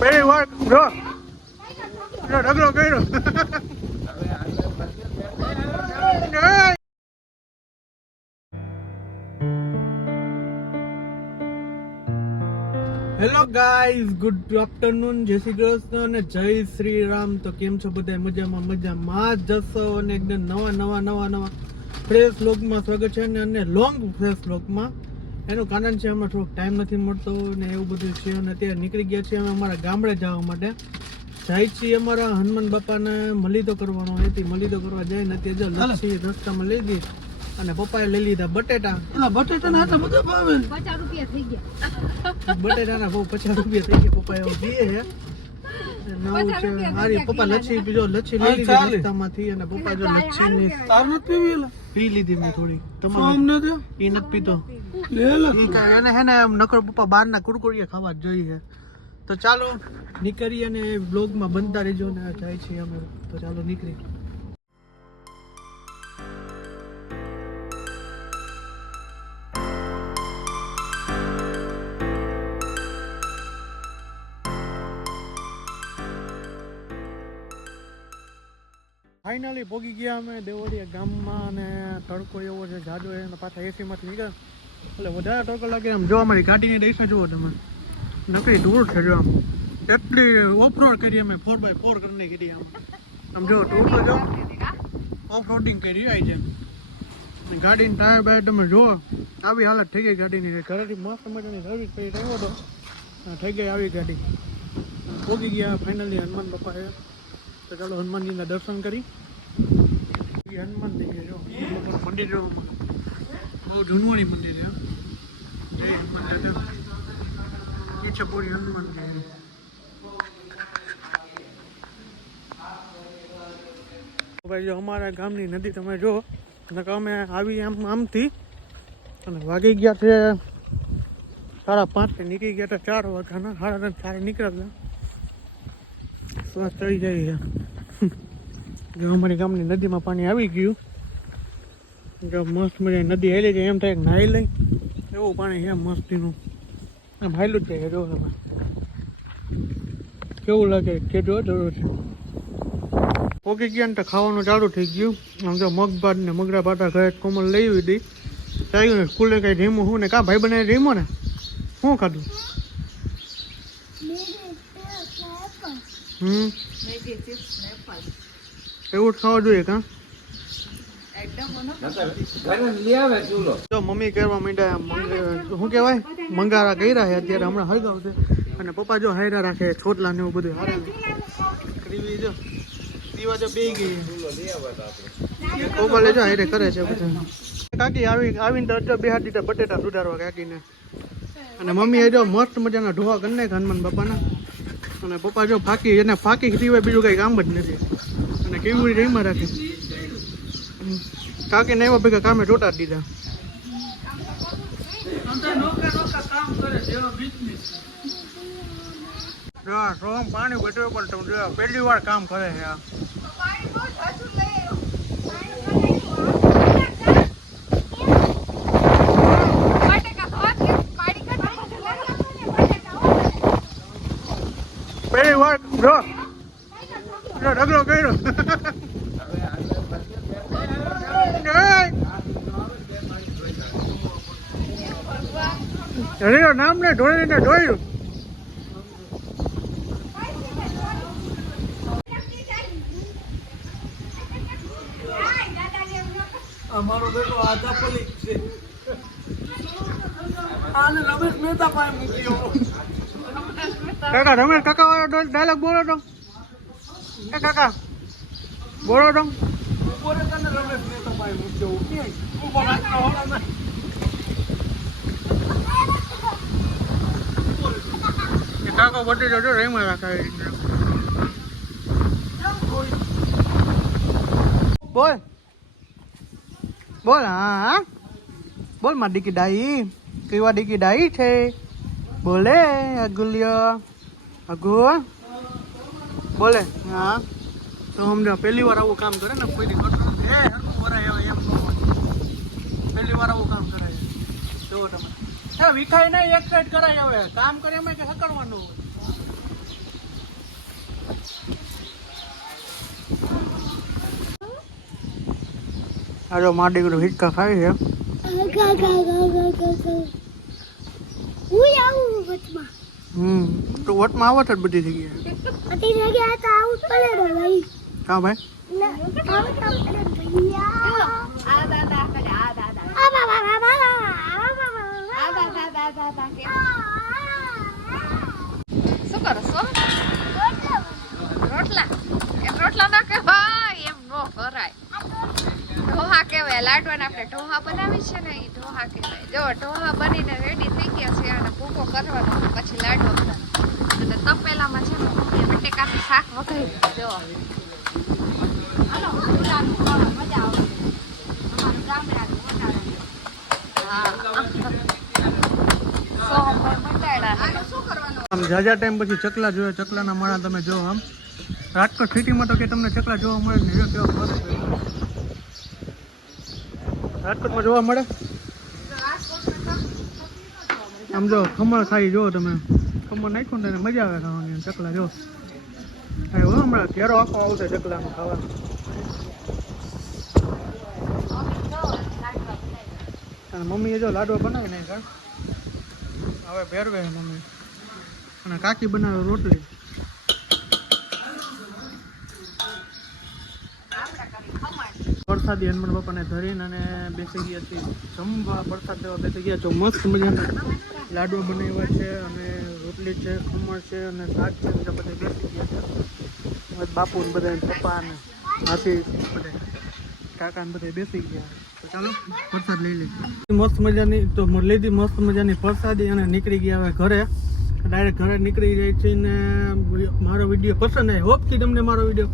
પહેલી વાર જો ઢગલો કર્યો. હેલો ગાઈઝ, ગુડ આફ્ટરનૂન, જય શ્રી કૃષ્ણ અને જય શ્રી રામ. તો કેમ છો બધા? મજામાં જશો અને એકદમ નવા ફ્રેશ વ્લોગમાં સ્વાગત છે અને લોંગ ફ્રેશ વ્લોગમાં. એનું કારણ છે અમે થોડોક ટાઈમ નથી મળતો ને એવું બધું છે અને અત્યારે નીકળી ગયા છીએ અમે અમારા ગામડે જવા માટે. જાય છીએ અમારા હનુમાન બાપાને મલીદો કરવાનો હતી, મલીદો કરવા જાય ને અત્યારે જો લચ્છી રસ્તામાં લઈ ગઈ અને પપ્પાએ લઈ લીધા બટેટા. બટેટાના આટલા બધા ભાવે, 50 રૂપિયા થઈ ગયા. બટેટાના ભાવ 50 રૂપિયા થઈ ગયા. પપ્પા એવું કહે છે. નવું છે હારી. પપ્પા લચ્છી પીજો, લચ્છી લઈ લીધી રસ્તામાંથી અને પપ્પા જો લચ્છી ની તાર નથી પી લીધી મેં થોડી. તમારે એ નથી પીતો એને હે ને નકર પપ્પા બહારના કુરકુરિયા ખાવા જ જોઈએ. તો ચાલો નીકળી અને બ્લોગમાં બનતા રહેજો ને જાય છીએ અમે. તો ચાલો નીકળી. ફાઇનલી પહોંચી ગયા અમે દેવળિયા ગામમાં અને તડકો એવો છે જાજો અને પાછા એસીમાંથી નીકળ્યા એટલે વધારે તડકો લાગે. આમ જો અમારી ગાડીની દઈશા જુઓ તમે, નકરી ધૂળ છે. જો આમ એટલી ઓફરોડ કરી અમે 4x4 કરીને કરી. આમ જો ધૂળ તો જો ઓફરોડિંગ કરી આવી છે. ગાડીની ટાયર બાયર તમે જુઓ આવી હાલત થઈ ગઈ ગાડીની. ઘરેથી મસ્ત મજાની સર્વિસ કરી રહ્યો હતો, થઈ ગઈ આવી ગાડી. પહોંચી ગયા ફાઇનલી હનુમાન બાપાએ. તો ચાલો હનુમાનજીના દર્શન કરી. હનુમાન મંદિર જો મંદિર જો બહુ જૂનવાણી મંદિર છે. જય હનુમાન દાદા. ઈચ્છાપુરી હનુમાન મંદિર. ભાઈ જો અમારા ગામની નદી તમે જો અમે આવી આમથી અને વાગી ગયા છે 5:30 નીકળી ગયા હતા 4 વાગ્યાના. 4:30 નીકળ્યા શ્વાસ ચડી જાય છે. અમારી ગામની નદીમાં પાણી આવી ગયું. મસ્ત મજાની નદી હેલી જાય એમ થાય નાહી લઈ એવું પાણી છે મસ્તીનું. આમ હાયલું જ જાય. જો તમે કેવું લાગે કેજો જરૂર છે. પોકી ગયા ને તો ખાવાનું ચાલુ થઈ ગયું. આમ જો મગભાત ને મગરા પાટા ઘરે કોમલ લઈ દીધી. ચાલ્યું ને સ્કૂલે કઈ જમ્યું હું ને કા ભાઈ બનાવી જમ્યો ને શું ખાધું? એવું જ ખાવા જોઈએ કા? મમ્મી કહેવા માંડ્યા શું કહેવાય મંગારા કર્યા છે અત્યારે હમણાં હળગાવશે. અને પપ્પા જો હાયરા રાખે છોટલા ને એવું બધું હારા જો દીવા જો બે ગઈ કોમલે જો હાયરે કરે છે બધા. કાકી આવીને તો બે હાથ દીધા બટેટા સુધારવા કાકીને. અને મમ્મી જો મસ્ત મજાના ઢોવા કરી નાખે હનુમાન બાપાના. અને પપ્પા જો ફાકી એને ફાકી સિવાય બીજું કઈ કામ જ નથી. અને કેવી રીમાં રાખે કાકી ને એવા ભેગા કામે જોટા જ દીધા. સોમ પાણી બચવે પણ પહેલી વાર કામ કરે છે આ. પહેલી વાર જો ઢગલો કર્યો. નામ ને ઢોળીને ઢોળ્યું. અમારો બેટો આધા પોલીસ છે. આને રમેશ મહેતા પાસે મૂક્યો. કાકા રમેશ કાકા વાળો ડાયલોગ બોલો તો. એ કાકા બોલો તો. બોલે તને રમેશ મહેતા પાસે મૂક્યો. કાકો બધી જજો રેમાં રાખે. બોલ બોલ હા બોલ માં ડીકી ડાઈ કેવા ડીકી ડાઈ છે બોલે અગુલિયો અગુ બોલે હા. તો અમને પહેલી વાર આવું કામ કરે ને કોઈ પહેલી વાર આવું કામ કરાય. જો તમે વિખાય નહીં એક સાઈડ કરાય. હવે કામ કરે એમાં કે હકડવાનું હોય આ જો માર દીકરો હિચકા ખાય છે. તો વટમાં આવત જ બધી જગ્યાએ. હા ભાઈ. શું કરો છો? રોટલા એમ રોટલા ના કહેવાય, એમ નો કરાય. ઢોહા કહેવાય. લાડવાના આપણે ઢોહા બનાવી છે ને, એ ઢોહા કહેવાય. જો ઢોહા બનીને રેડી થઈ ગયા છે અને ભૂકો કરવાનો, પછી લાડવા બનાવવાનો. અને તપેલામાં છે ને બટેકાનું શાક વઘારી જો. હાલો મજા આવે. અમારું ગામડાનું બનાવે. હા આમ જાજા ટાઈમ પછી ચકલા જોયા. ચકલાના માળા તમે જો. આમ રાજકોટ સિટીમાં તો કે તમને ચકલા જોવા મળે ને, કેવા ફરક છે. રાજકોટમાં જોવા મળે. આમ જો ખમણ ખાઈ જો તમે. ખમણ નાખ્યું ને મજા આવે ખાવાની. ચકલા જો હમણાં ઘેરો આખો આવશે ચકલામાં ખાવાનું. અને મમ્મીએ જો લાડવા બનાવી નાખ્યા. હવે ભેરવે મમ્મી. અને કાકી બનાવે રોટલી. પ્રસાદી હનુમાન બાપાને ધરીને અને બેસી ગયા છીએ જમવા. પ્રસાદ દેવા બેસી ગયા છો. મસ્ત મજાના લાડવા બનાવ્યા છે અને રોટલી છે, ખમણ છે અને શાક છે. બધા બેસી ગયા છે. બાપુ ને બધા પપ્પા ને હાથી બધા કાકા ને બધા બેસી ગયા. તો ચાલો પ્રસાદ લઈ લઈએ. મસ્ત મજાની તો લીધી મસ્ત મજાની પ્રસાદી અને નીકળી ગયા હવે ઘરે. ડાયરેક્ટ ઘરે નીકળી જાય છે. ને મારો વિડીયો પસંદ આવે. હોપ કે તમને મારો વિડીયો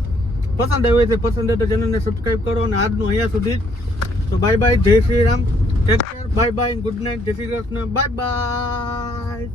પસંદ આવ્યો છે. પસંદ આવે તો ચેનલને સબસ્ક્રાઈબ કરો. અને આજનું અહીંયા સુધી જ. તો બાય બાય. જય Shri Ram. Take care. Bye bye. Good night. જય શ્રી કૃષ્ણ. Bye bye.